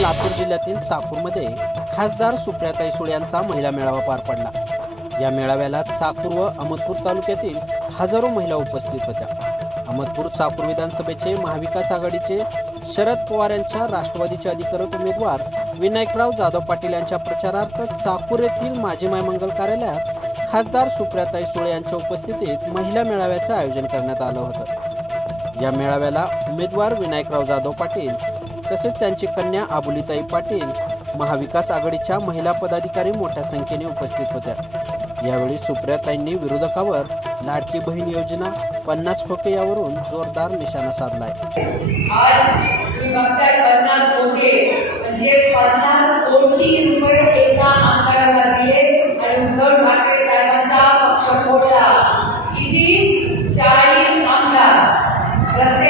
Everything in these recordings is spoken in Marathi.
लातूर जिल्ह्यातील चाकूरमध्ये खासदार सुप्रियाताई सुळे यांचा महिला मेळावा पार पडला. या मेळाव्याला चाकूर व अहमदपूर तालुक्यातील हजारो महिला उपस्थित होत्या. अहमदपूर चाकूर विधानसभेचे महाविकास आघाडीचे शरद पवार यांच्या राष्ट्रवादीचे अधिकृत उमेदवार विनायकराव जाधव पाटील यांच्या प्रचारार्थ चाकूर येथील माजी मायमंगल कार्यालयात खासदार सुप्रियाताई सुळे यांच्या उपस्थितीत महिला मेळाव्याचं आयोजन करण्यात आलं होतं. या मेळाव्याला उमेदवार विनायकराव जाधव पाटील तसेच त्यांची कन्या आबुलीताई पाटील महाविकास आघाडीच्या महिला पदाधिकारी मोठ्या संख्येने उपस्थित होत्या. यावेळी सुप्रियाताईंनी विरोधकावर लाडकी बहीण योजना पन्नास खोके यावरून जोरदार निशाणा साधलाय. पन्नास म्हणजे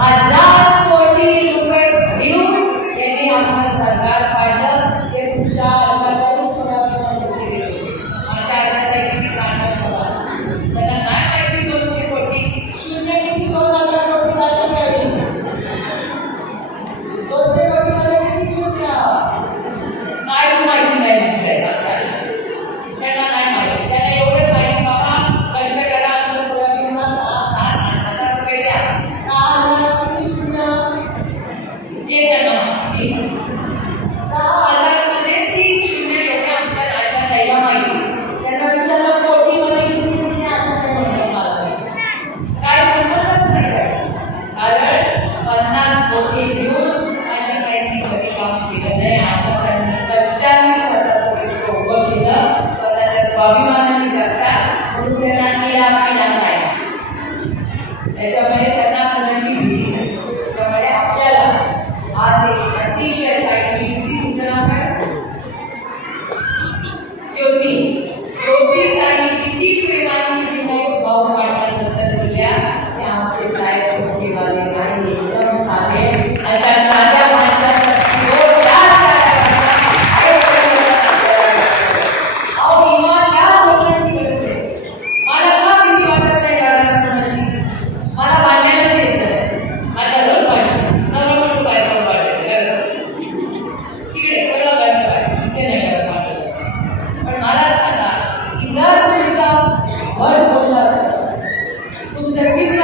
हजार कोटी रुपये भरीव त्यांनी आपलं सरकार पाडलं. ते तुमच्या आशाताई सोयाबीन कसे गेले आमच्या आशाताई किती सांगतात मला त्यांना काय माहिती दोनशे कोटी? शून्य किती दोन हजार कोटी असं काही दोनशे कोटी मध्ये किती शून्य? काहीच माहिती नाही म्हणजे ते त्यांना माहिती. सहा तीन शून्य एवढ्या आमच्या आशा ताईला माहिती. त्यांना विचारलं कोटीमध्ये किती शून्य आशा ताई म्हणतात मला काय समजत नाही त्याचं. कारण पन्नास कोटी घेऊन आशा ताईंनी कधी काम केलं नाही. आशा ताईंनी कष्टाने स्वतःचं विश्व उभं केलं स्वतःच्या स्वाभिमानाने करता म्हणून त्यांना किडा किडा नाही त्याच्यामुळे आज एक अतिशय काय तुम्ही सूचना तुमचं नाव काय? ज्योती. ज्योती ताई किती प्रेमाने विनायक भाऊ पाटलांबद्दल दिल्या ते आमचे साहेब मोठेवाले नाही एकदम साधे. अशा साध्या माणसासाठी मला का वाटत नाही मला की जर तुमचा भर बोलला तुमचं चित्र